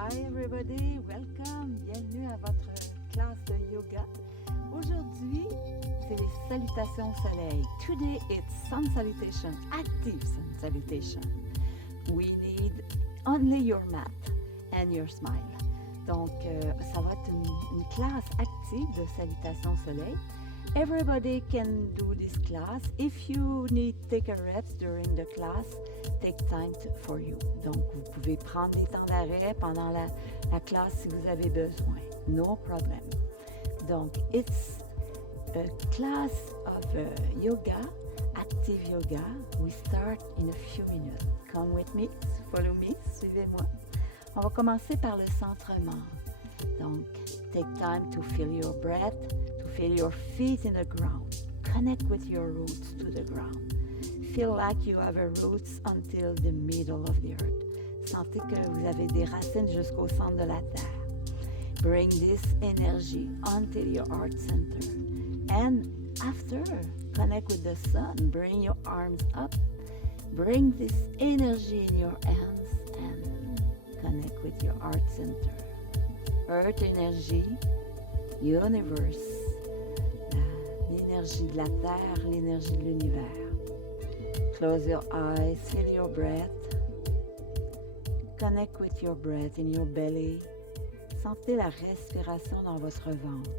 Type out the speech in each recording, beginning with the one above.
Hi everybody, welcome, bienvenue à votre classe de yoga. Aujourd'hui, c'est les salutations au soleil. Today it's sun salutation, active sun salutation. We need only your mat and your smile. Donc, ça va être une classe active de salutations au soleil. Everybody can do this class. If you need take a reps during the class, take time for you. Donc, vous pouvez prendre des temps d'arrêt pendant la classe si vous avez besoin. No problem. Donc, it's a class of yoga, active yoga. We start in a few minutes. Come with me, follow me, suivez-moi. On va commencer par le centrement. Donc, take time to feel your breath, to feel your feet in the ground. Connect with your roots to the ground. Feel like you have a roots until the middle of the earth. Sentez que vous avez des racines jusqu'au centre de la terre. Bring this energy until your heart center. And after, connect with the sun. Bring your arms up. Bring this energy in your hands and connect with your heart center. Earth energy, universe, l'énergie de la terre, l'énergie de l'univers. Close your eyes, feel your breath. Connect with your breath in your belly. Sentez la respiration dans votre ventre.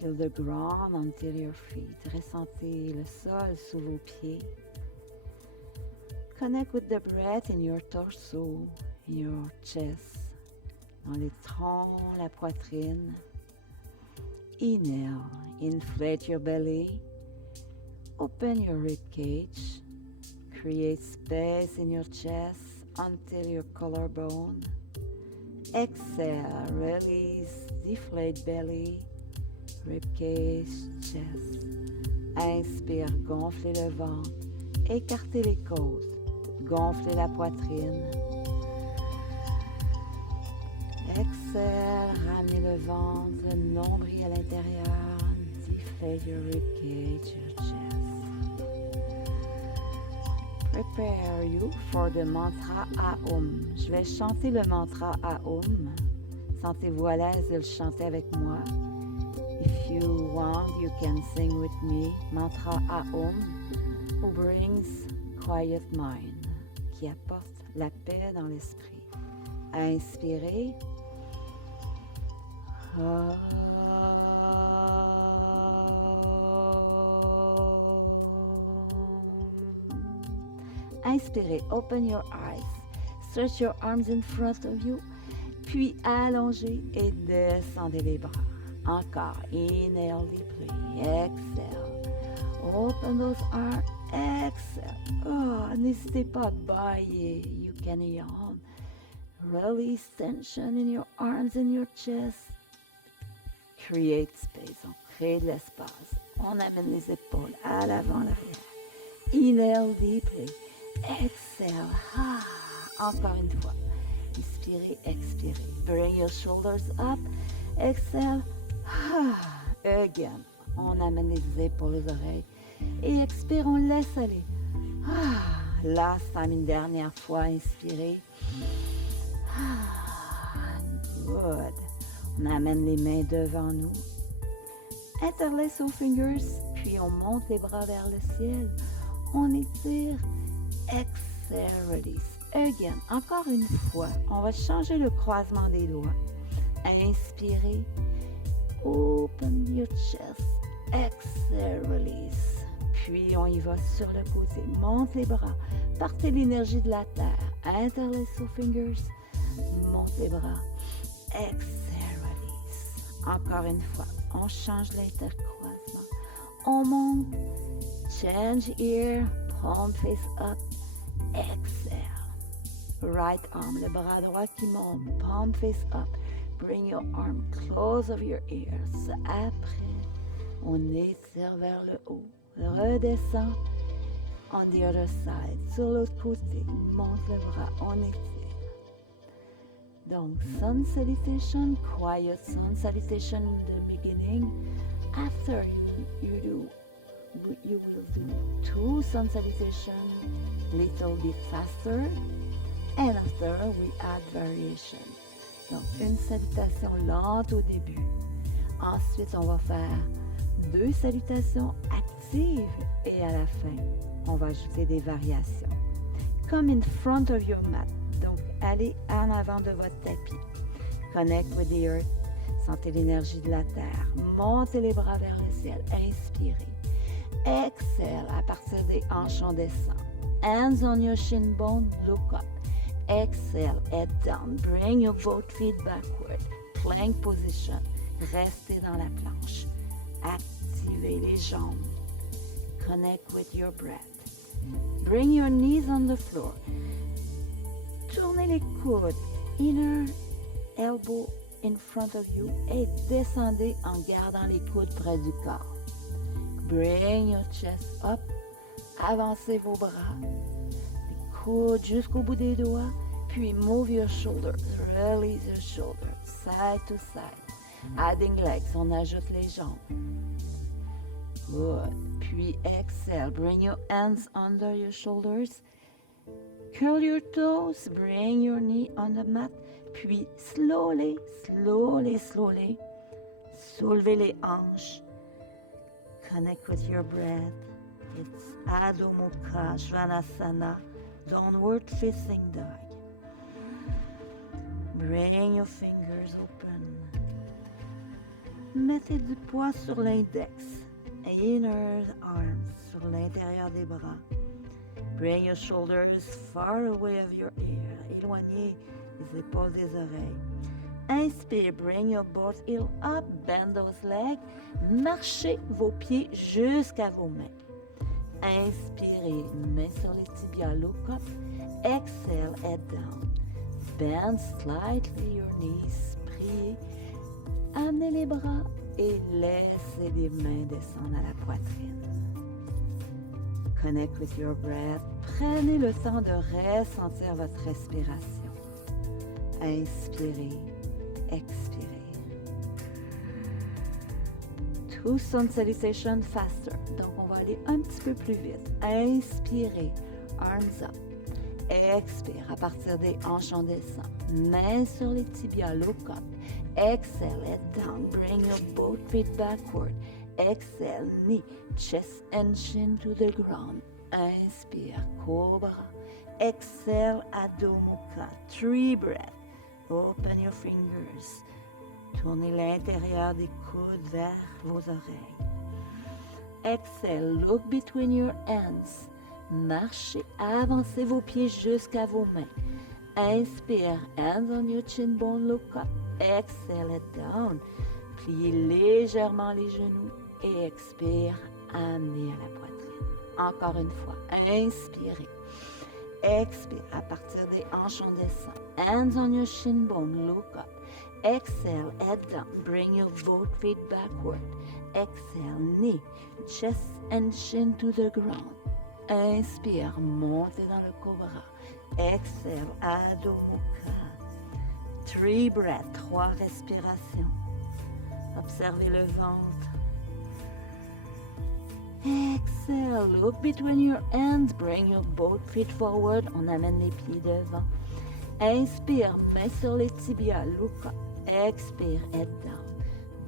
Feel the ground until your feet. Ressentez le sol sous vos pieds. Connect with the breath in your torso, in your chest, dans les troncs, la poitrine. Inhale, inflate your belly. Open your rib cage. Create space in your chest until your collarbone. Exhale, release, deflate belly, rib cage, chest. Inspire, gonflez le ventre. Écartez les côtes. Gonflez la poitrine. Exhale, ramenez le ventre, le nombril à l'intérieur. Deflate your rib cage, your chest. Prepare you for the mantra Aum. Je vais chanter le mantra Aum. Sentez-vous à l'aise de le chanter avec moi. If you want, you can sing with me. Mantra Aum, who brings quiet mind, qui apporte la paix dans l'esprit. Inspirez. Inspirez, open your eyes, stretch your arms in front of you, puis allongez et descendez les bras. Encore, inhale deeply, exhale, open those arms, exhale. Oh, n'hésitez pas à bailler, you can yawn. Release tension in your arms and your chest. Create space, on crée de l'espace. On amène les épaules à l'avant, l'arrière. Inhale deeply. Exhale. Ah, encore une fois. Inspirez, expirez. Bring your shoulders up. Exhale. Ah, again. On amène les épaules aux oreilles. Et expire, on laisse aller. Ah, last time, une dernière fois. Inspirez. Ah, good. On amène les mains devant nous. Interlace aux fingers, puis on monte les bras vers le ciel. On étire. Exhale, release. Again, encore une fois, on va changer le croisement des doigts. Inspirez. Open your chest. Exhale, release. Puis on y va sur le côté. Monte les bras. Partez l'énergie de la terre. Interlace aux fingers. Monte les bras. Exhale, release. Encore une fois, on change l'intercroisement. On monte. Change ear. Palm face up. Exhale. Right arm, le bras droit qui monte. Palm face up. Bring your arm close of your ears. Après, on étire vers le haut. Redescend. On the other side. Sur l'autre côté, monte le bras. On étire. Donc, sun salutation, quiet sun salutation in the beginning. After you will do two sun salutation, little bit faster. And after, we add variation. Donc, une salutation lente au début. Ensuite, on va faire 2 salutations actives et à la fin, on va ajouter des variations. Come in front of your mat. Donc, allez en avant de votre tapis. Connect with the earth. Sentez l'énergie de la terre. Montez les bras vers le ciel. Inspirez. Exhale à partir des hanches, on descend. Hands on your shin bone, look up. Exhale, head down. Bring your both feet backward. Plank position. Restez dans la planche. Activez les jambes. Connect with your breath. Bring your knees on the floor. Tournez les coudes. Inner elbow in front of you et descendez en gardant les coudes près du corps. Bring your chest up. Avancez vos bras. Les coudes jusqu'au bout des doigts. Puis move your shoulders. Release your shoulders. Side to side. Adding legs, on ajoute les jambes. Good. Puis exhale. Bring your hands under your shoulders. Curl your toes. Bring your knee on the mat. Puis slowly, slowly, slowly, soulevez les hanches. Connect with your breath. It's Adho Mukha Svanasana, downward facing dog. Bring your fingers open. Mettez du poids sur l'index. Inner arms sur l'intérieur des bras. Bring your shoulders far away of your ear. Éloignez les épaules des oreilles. Inspire, bring your both heel up, bend those legs. Marchez vos pieds jusqu'à vos mains. Inspirez, mains sur les tibias, look up. Exhale, head down. Bend slightly your knees. Priez. Amenez les bras et laissez les mains descendre à la poitrine. Connect with your breath. Prenez le temps de ressentir votre respiration. Inspirez, expirez. Two sun salutation faster. Donc, on va aller un petit peu plus vite. Inspirez, arms up. Expire, à partir des hanches, on descend. Mains sur les tibias, look up. Exhale, head down. Bring your both feet backward. Exhale, knee, chest and chin to the ground. Inspire, cobra. Exhale, Adho Mukha. 3 breaths. Open your fingers. Tournez l'intérieur des coudes vers vos oreilles. Exhale, look between your hands. Marchez, avancez vos pieds jusqu'à vos mains. Inspire, hands on your chin bone, look up. Exhale, head down. Pliez légèrement les genoux et expire, amenez à la poitrine. Encore une fois, inspirez. Expire, à partir des hanches, on descend. Hands on your shin bone, look up. Exhale, head down. Bring your both feet backward. Exhale, knee, chest and chin to the ground. Inspire, montez dans le cobra. Exhale, Adho Mukha. 3 breaths, 3 respirations. Observez le ventre. Exhale, look between your hands. Bring your both feet forward. On amène les pieds devant. Inspire, mains sur les tibias, look up. Expire, head down.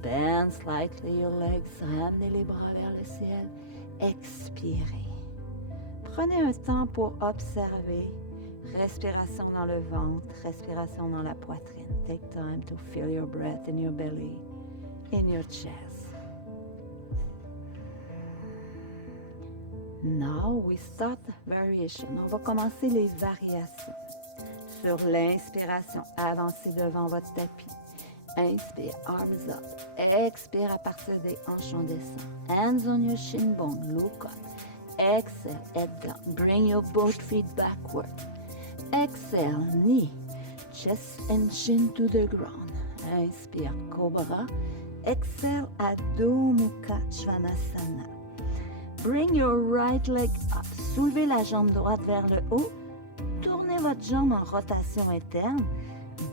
Bend slightly your legs. Ramenez les bras vers le ciel. Expirez. Prenez un temps pour observer. Respiration dans le ventre, respiration dans la poitrine. Take time to feel your breath in your belly, in your chest. Now we start variation. On va commencer les variations. Sur l'inspiration, avancez devant votre tapis. Inspire, arms up. Expire à partir des hanches, on descend. Hands on your shin bone, look up. Exhale, head down. Bring your both feet backward. Exhale, knee, chest and chin to the ground. Inspire, cobra. Exhale, Adho Mukha Svanasana. Bring your right leg up. Soulevez la jambe droite vers le haut. Tournez votre jambe en rotation interne.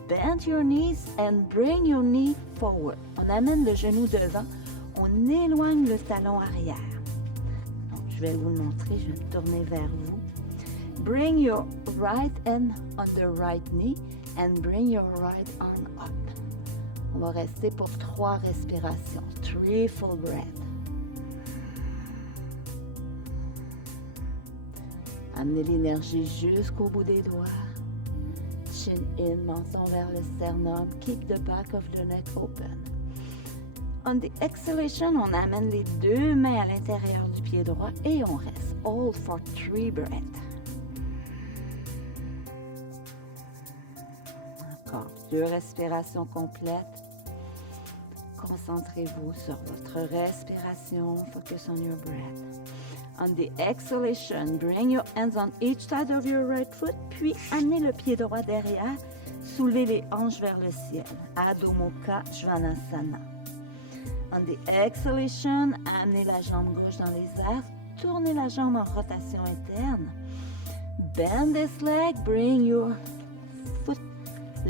Bend your knees and bring your knee forward. On amène le genou devant. On éloigne le talon arrière. Donc, je vais vous le montrer. Je vais me tourner vers vous. Bring your right hand on the right knee and bring your right arm up. On va rester pour 3 respirations. 3 full breaths. Amenez l'énergie jusqu'au bout des doigts. Chin in, menton vers le sternum. Keep the back of the neck open. On the exhalation, on amène les 2 mains à l'intérieur du pied droit et on reste. Hold for 3 breaths. Encore 2 respirations complètes. Concentrez-vous sur votre respiration. Focus on your breath. On the exhalation, bring your hands on each side of your right foot, puis amenez le pied droit derrière, soulevez les hanches vers le ciel. Adho Mukha Svanasana. On the exhalation, amenez la jambe gauche dans les airs, tournez la jambe en rotation interne. Bend this leg, bring your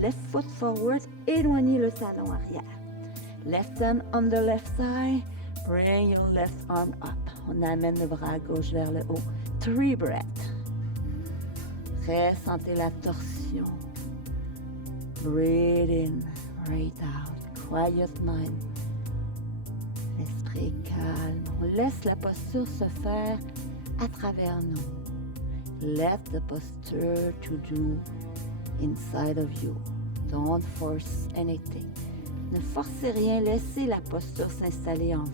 left foot forward, éloignez le talon arrière. Left hand on the left side, bring your left arm up. On amène le bras gauche vers le haut. 3 breaths. Ressentez la torsion. Breathe in, breathe out. Quiet mind. L'esprit est calme. On laisse la posture se faire à travers nous. Let the posture to do inside of you. Don't force anything. Ne forcez rien, laissez la posture s'installer en vous.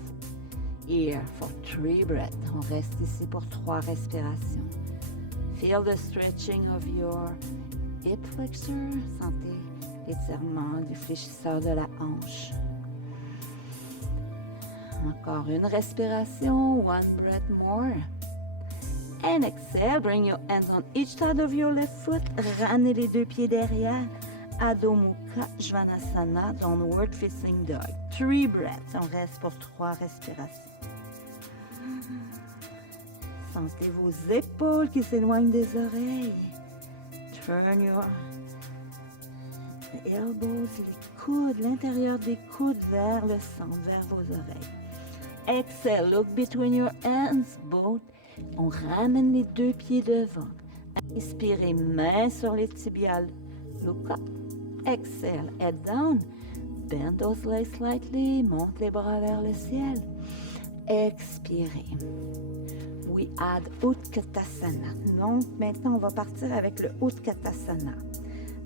Here for 3 breaths. On reste ici pour 3 respirations. Feel the stretching of your hip flexor. Sentez l'étirement du fléchisseur de la hanche. Encore une respiration. 1 breath more. And exhale. Bring your hands on each side of your left foot. Ramenez les 2 pieds derrière. Adho Mukha Svanasana, Downward Facing Dog. 3 breaths. On reste pour 3 respirations. Sentez vos épaules qui s'éloignent des oreilles. Turn your elbows, les coudes, l'intérieur des coudes vers le centre, vers vos oreilles. Exhale, look between your hands, both. On ramène les 2 pieds devant. Inspirez, main sur les tibiales. Look up. Exhale, head down. Bend those legs slightly. Monte les bras vers le ciel. Expirez. We add Utkatasana. Donc, maintenant, on va partir avec le Utkatasana.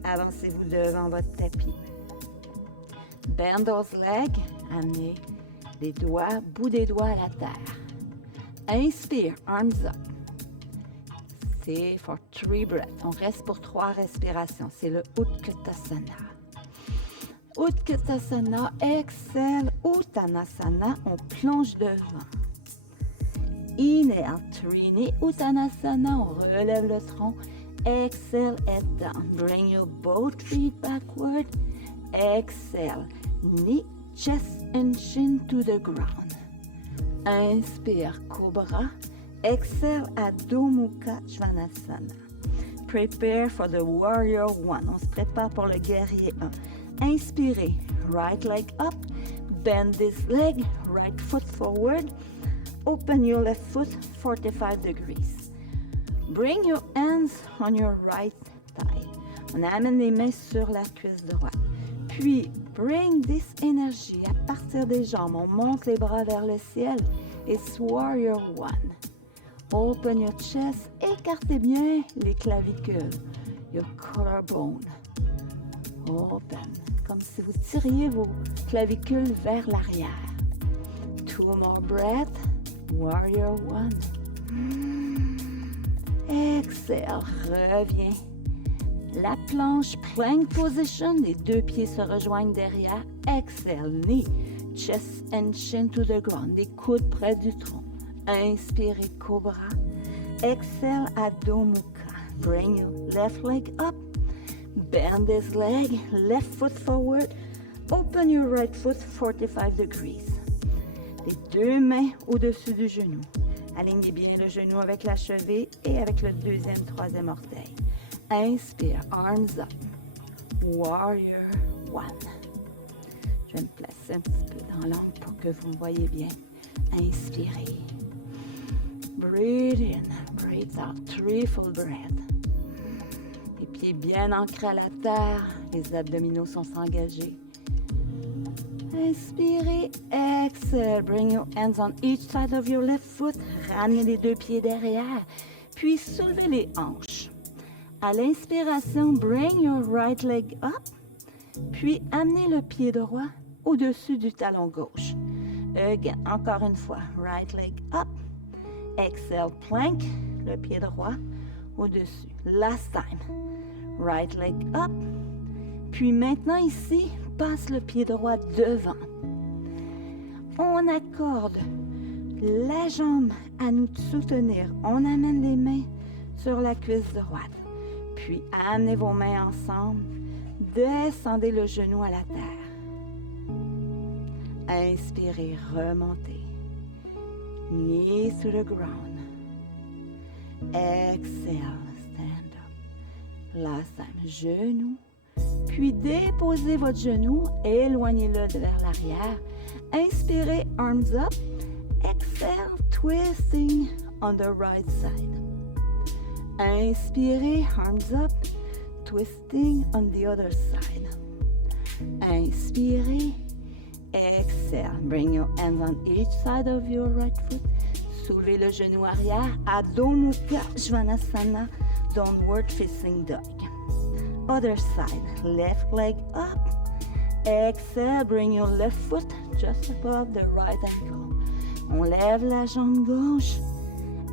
Avancez-vous devant votre tapis. Bend those legs. Amenez les doigts, bout des doigts à la terre. Inspire, arms up. C'est for 3 breaths. On reste pour 3 respirations. C'est le Utkatasana. Utkatasana, exhale. Uttanasana, on plonge devant. Inhale, Trini Uttanasana, on relève le tronc. Exhale, head down. Bring your both feet backward. Exhale, knee, chest and chin to the ground. Inspire, Cobra. Exhale, Adho Mukha Svanasana. Prepare for the Warrior 1. On se prépare pour le guerrier 1. Inspirez, right leg up. Bend this leg, right foot forward. Open your left foot 45 degrees. Bring your hands on your right thigh. On amène les mains sur la cuisse droite. Puis, bring this energy à partir des jambes. On monte les bras vers le ciel. It's Warrior 1. Open your chest. Écartez bien les clavicules. Your collarbone. Open. Comme si vous tiriez vos clavicules vers l'arrière. 2 more breaths. Warrior 1. Exhale, reviens. La planche, plank position, les 2 pieds se rejoignent derrière. Exhale, knee, chest and chin to the ground, les coudes près du tronc. Inspirez, cobra. Exhale, Adho Mukha. Bring your left leg up. Bend this leg, left foot forward. Open your right foot 45 degrees. Les 2 mains au-dessus du genou. Alignez bien le genou avec la cheville et avec le 2e, 3e orteil. Inspire, arms up. Warrior 1. Je vais me placer un petit peu dans l'angle pour que vous me voyez bien. Inspirez. Breathe in, breathe breathe out 3 full breaths. Les pieds bien ancrés à la terre, les abdominaux sont engagés. Inspirez, exhale, bring your hands on each side of your left foot. Ramenez les 2 pieds derrière, puis soulevez les hanches. À l'inspiration, bring your right leg up, puis amenez le pied droit au-dessus du talon gauche. Again, encore une fois, right leg up. Exhale, plank, le pied droit au-dessus. Last time, right leg up. Puis maintenant ici, passe le pied droit devant. On accorde la jambe à nous soutenir. On amène les mains sur la cuisse droite. Puis amenez vos mains ensemble. Descendez le genou à la terre. Inspirez, remontez. Knees to the ground. Exhale, stand up. Last time, genou. Puis déposez votre genou, éloignez-le vers l'arrière. Inspirez, arms up. Exhale, twisting on the right side. Inspirez, arms up. Twisting on the other side. Inspirez. Exhale. Bring your hands on each side of your right foot. Soulevez le genou arrière. Adho Mukha Svanasana. Downward facing dog. Other side. Left leg up. Exhale. Bring your left foot just above the right ankle. On lève la jambe gauche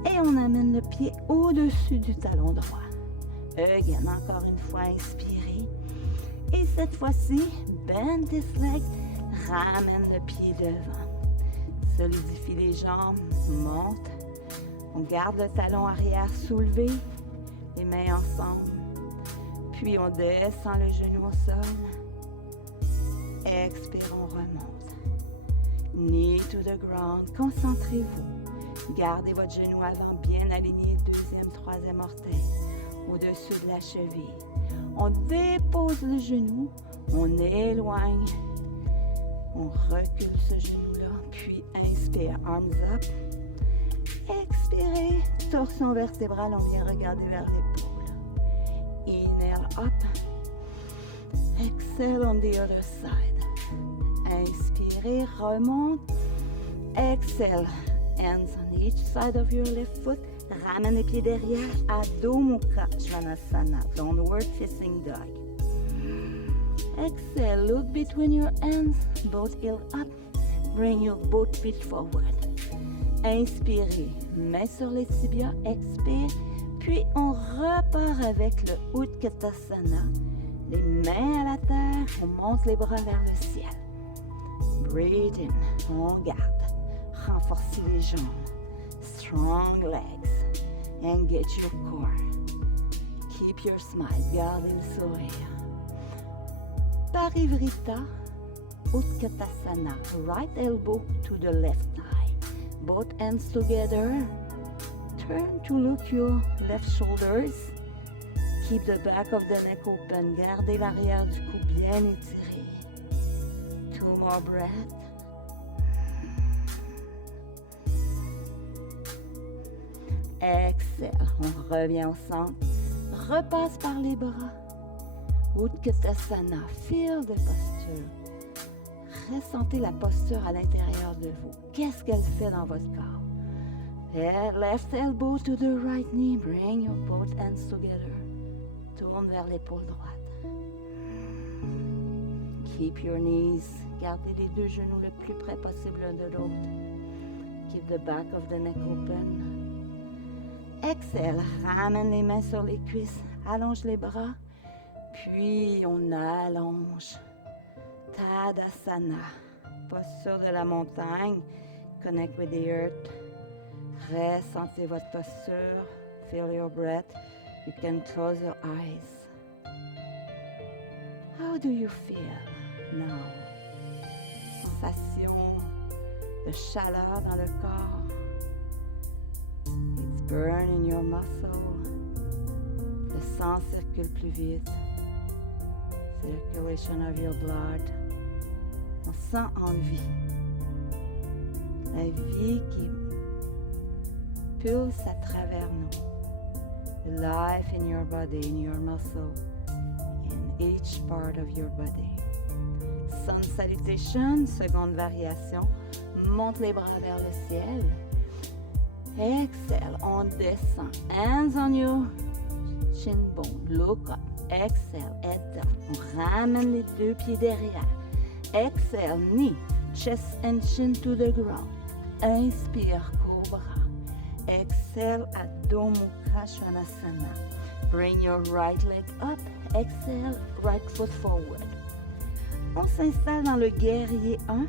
et on amène le pied au-dessus du talon droit. Again, encore une fois, inspirez. Et cette fois-ci, bend this leg. Ramène le pied devant. Solidifie les jambes. Monte. On garde le talon arrière soulevé. Les mains ensemble. Puis on descend le genou au sol. Expire, on remonte. Knee to the ground. Concentrez-vous. Gardez votre genou avant bien aligné. 2e, 3e orteil. Au-dessus de la cheville. On dépose le genou. On éloigne. On recule ce genou-là, puis inspire, arms up. Expirez, torsion vertébrale, on vient regarder vers l'épaule. Inhale up. Exhale on the other side. Inspirez, remonte. Exhale, hands on each side of your left foot. Ramène les pieds derrière. Adho Mukha Svanasana, downward facing dog. Exhale, look between your hands, both heels up. Bring your both feet forward. Inspirez, main sur les tibias, expire. Puis on repart avec le Utkatasana. Les mains à la terre, on monte les bras vers le ciel. Breathe in, on garde. Renforcez les jambes. Strong legs. Engage your core. Keep your smile, gardez le sourire. Parivrita, Utkatasana, right elbow to the left thigh. Both hands together. Turn to look your left shoulders. Keep the back of the neck open. Gardez l'arrière du cou bien étiré. 2 more breaths. Exhale, on revient au centre. Repasse par les bras. Utkatasana, feel the posture. Ressentez la posture à l'intérieur de vous. Qu'est-ce qu'elle fait dans votre corps? Left elbow to the right knee. Bring your both hands together. Tourne vers l'épaule droite. Keep your knees. Gardez les 2 genoux le plus près possible l'un de l'autre. Keep the back of the neck open. Exhale. Ramène les mains sur les cuisses. Allonge les bras. Puis on allonge. Tadasana. Posture de la montagne. Connect with the earth. Ressentez votre posture. Feel your breath. You can close your eyes. How do you feel now? Sensation de chaleur dans le corps. It's burning your muscle. Le sang circule plus vite. Circulation of your blood. On sent en vie. La vie qui pulse à travers nous. the life in your body, in your muscle, in each part of your body. Sun salutation, seconde variation. Monte les bras vers le ciel. Exhale, on descend. Hands on your shin bone. Look up. Exhale, head down. On ramène les deux pieds derrière. Exhale, knee, chest and chin to the ground. Inspire, cobra. Exhale, Adho Mukha Svanasana. Bring your right leg up. Exhale, right foot forward. On s'installe dans le guerrier 1.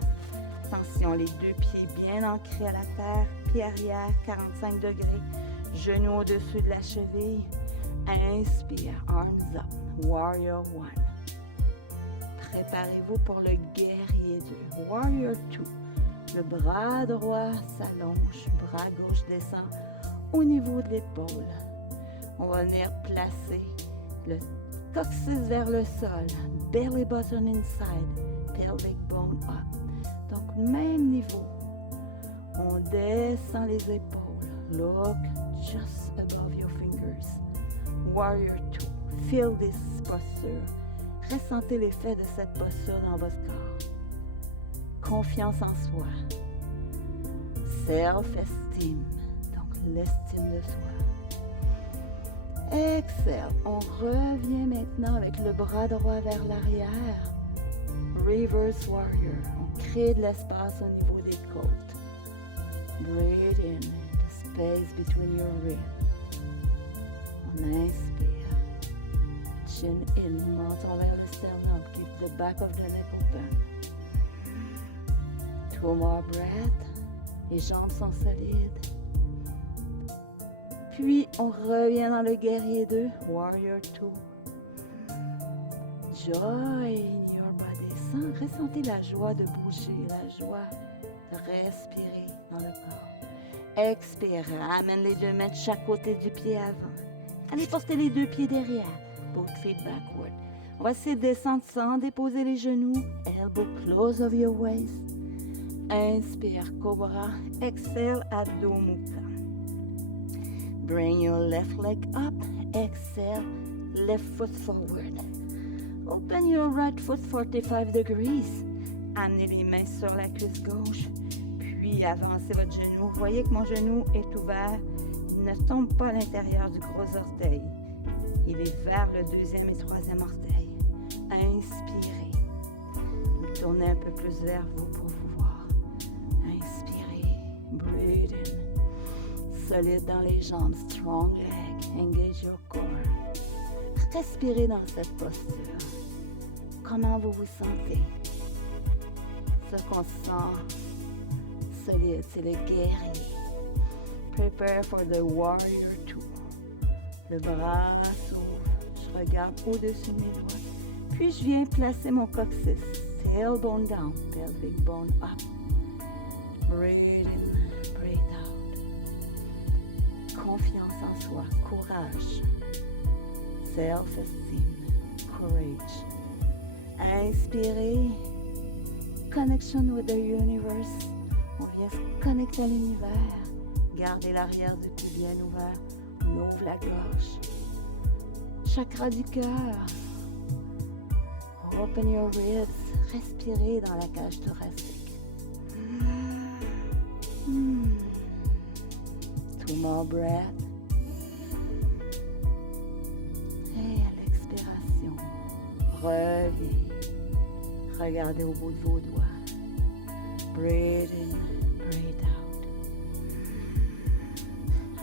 Attention, les deux pieds bien ancrés à la terre. Pied arrière, 45 degrés. Genoux au-dessus de la cheville. Inspire, arms up. Warrior 1. Préparez-vous pour le guerrier 2. Warrior 2. Le bras droit s'allonge. Bras gauche descend au niveau de l'épaule. On va venir placer le coccyx vers le sol. Belly button inside. Pelvic bone up. Donc, même niveau. On descend les épaules. Look just above your fingers. Warrior 2. Feel this posture. Ressentez l'effet de cette posture dans votre corps. Confiance en soi. Self-esteem. Donc, l'estime de soi. Exhale. On revient maintenant avec le bras droit vers l'arrière. Reverse warrior. On crée de l'espace au niveau des côtes. Breathe in the space between your ribs. On inspire. Chin in, menton vers le sternum. Keep the back of the neck open. 2 more breaths. Les jambes sont solides. Puis, on revient dans le guerrier 2. Warrior 2. Joy in your body. Ressentez la joie de bouger, la joie de respirer dans le corps. Expire, ramène les deux mains de chaque côté du pied avant. Allez porter les deux pieds derrière. Both feet backward. On va essayer de descendre sans déposer les genoux. Elbow close of your waist. Inspire, cobra. Exhale, Adho Mukha. Bring your left leg up. Exhale, left foot forward. Open your right foot 45 degrees. Amenez les mains sur la cuisse gauche. Puis avancez votre genou. Vous voyez que mon genou est ouvert. Il ne tombe pas à l'intérieur du gros orteil. Il est vers le deuxième et troisième orteil. Inspirez. Tournez un peu plus vers vous pour vous voir. Inspirez. Breathe in. Solide dans les jambes. Strong leg. Engage your core. Respirez dans cette posture. Comment vous vous sentez? Ce qu'on sent solide, c'est le guerrier. Prepare for the warrior 2. Le bras s'ouvre. Je regarde au-dessus de mes doigts. Puis je viens placer mon coccyx. Tailbone down, pelvic bone up. Breathe in, breathe out. Confiance en soi, courage. Self-esteem, courage. Inspirez. Connection with the universe. On vient se connecter à l'univers. Gardez l'arrière du cou bien ouvert. On ouvre la gorge. Chakra du cœur. Open your ribs. Respirez dans la cage thoracique. 2 more breaths. Et à l'expiration, reviens. Regardez au bout de vos doigts. Breathe in, breathe out.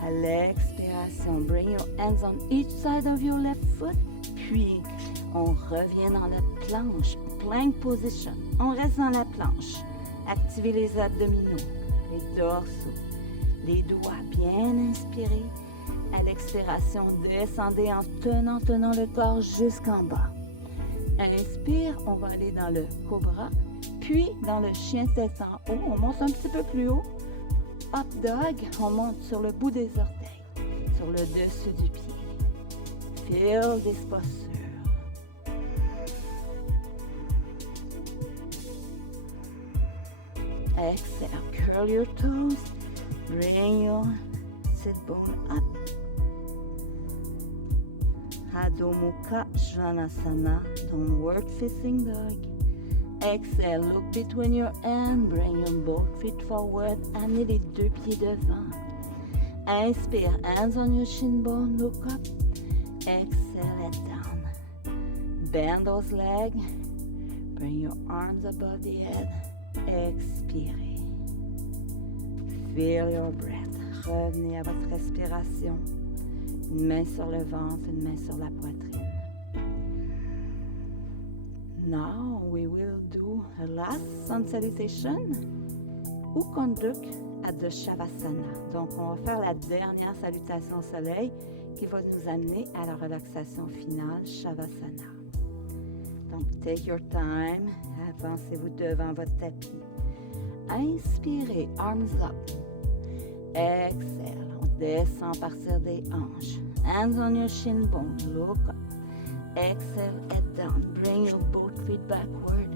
À l'expiration, bring your hands on each side of your left foot. Puis, on revient dans la planche, plank position. On reste dans la planche. Activez les abdominaux, les dorsaux, les doigts bien inspirés. À l'expiration, descendez en tenant le corps jusqu'en bas. Inspire, on va aller dans le cobra, puis dans le chien tête en haut. On monte un petit peu plus haut. Up dog, on monte sur le bout des orteils, sur le dessus du pied. Feel this posture. Exhale, curl your toes, bring your sit bone up. Adho Mukha Svanasana, downward facing dog. Exhale, look between your hands, bring your both feet forward, amenez les deux pieds devant. Inspire, hands on your shin bone, look up. Exhale, head down. Bend those legs, bring your arms above the head. Expirez. Feel your breath. Revenez à votre respiration. Une main sur le ventre, une main sur la poitrine. Now we will do a last sun salutation ou conduct à the Shavasana. Donc on va faire la dernière salutation au soleil qui va nous amener à la relaxation finale, Shavasana. Donc take your time, avancez-vous devant votre tapis. Inspirez, arms up. Exhale, on descend à partir des hanches. Hands on your shin bone, look up. Exhale, head down. Bring your both feet backward.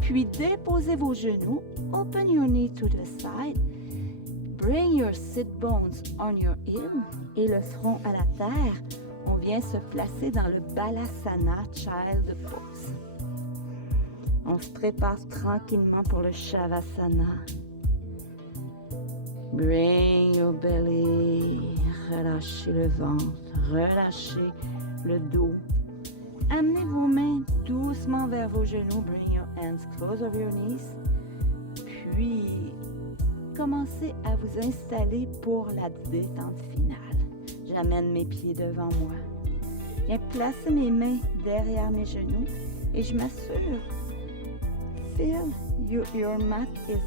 Puis déposez vos genoux. Open your knee to the side. Bring your sit bones on your heel et le front à la terre. On vient se placer dans le Balasana Child Pose. On se prépare tranquillement pour le Shavasana. Bring your belly. Relâchez le ventre. Relâchez le dos. Amenez vos mains doucement vers vos genoux. Bring your hands close over your knees. Puis, commencez à vous installer pour la détente finale. J'amène mes pieds devant moi. Je viens placer mes mains derrière mes genoux et je m'assure. Feel your mat is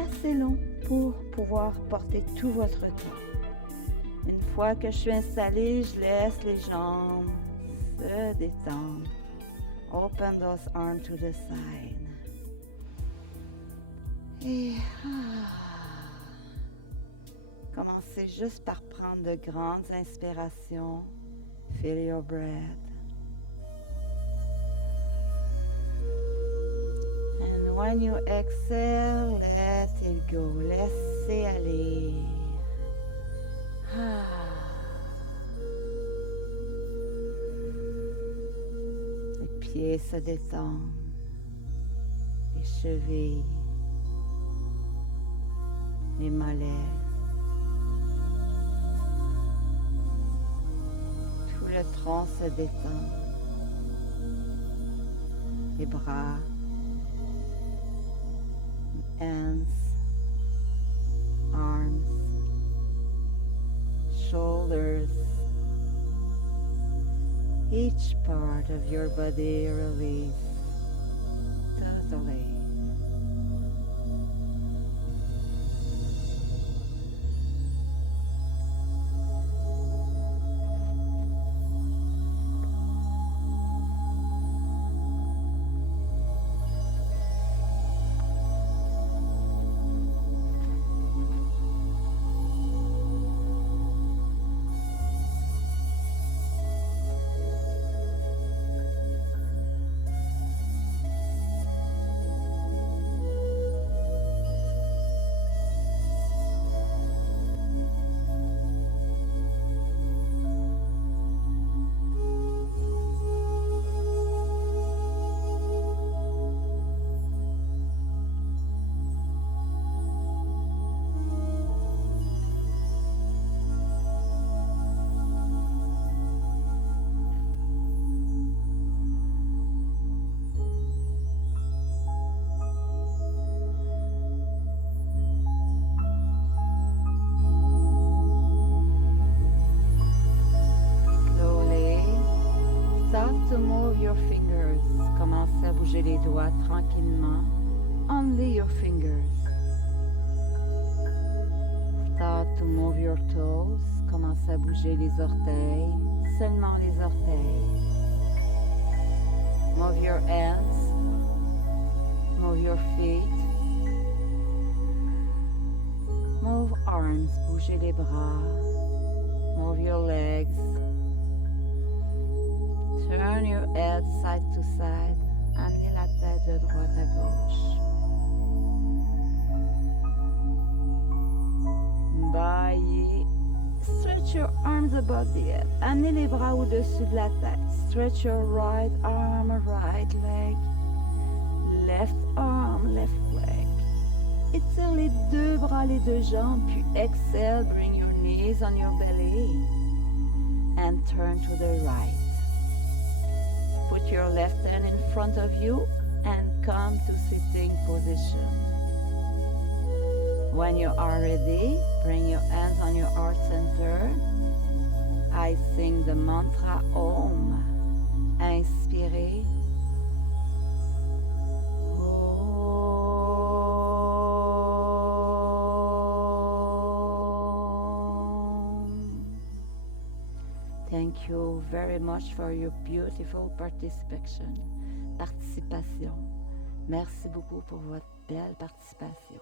assez long pour pouvoir porter tout votre corps. Une fois que je suis installée, je laisse les jambes se détendre. Open those arms to the side. Et commencez juste par prendre de grandes inspirations. Feel your breath. And when you exhale, let it go. Laissez aller. Les pieds se détendent. Les chevilles. Les mollets. Tout le tronc se détend. Les bras. Hands. Arms. Shoulders. Each part of your body release totally. To move your fingers. Commencez à bouger les doigts tranquillement. Only your fingers. Start to move your toes. Commencez à bouger les orteils. Seulement les orteils. Move your hands. Move your feet. Move arms. Bougez les bras. Move your legs. Turn your head side to side. Amenez la tête de droite à gauche. Baillez. Stretch your arms above the head. Amenez les bras au-dessus de la tête. Stretch your right arm, right leg. Left arm, left leg. Étire les deux bras, les deux jambes, puis exhale, bring your knees on your belly and turn to the right. Put your left hand in front of you and come to sitting position. When you are ready, bring your hands on your heart center. I sing the mantra Om. Inspirez. Thank you very much for your beautiful participation. Merci beaucoup pour votre belle participation.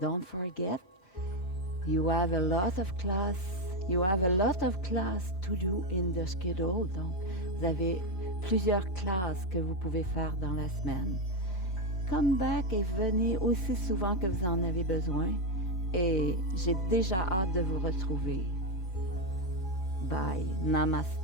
Don't forget, you have a lot of class to do in the schedule. Donc, vous avez plusieurs classes que vous pouvez faire dans la semaine. Come back et venez aussi souvent que vous en avez besoin. Et j'ai déjà hâte de vous retrouver. Bye. Namaste.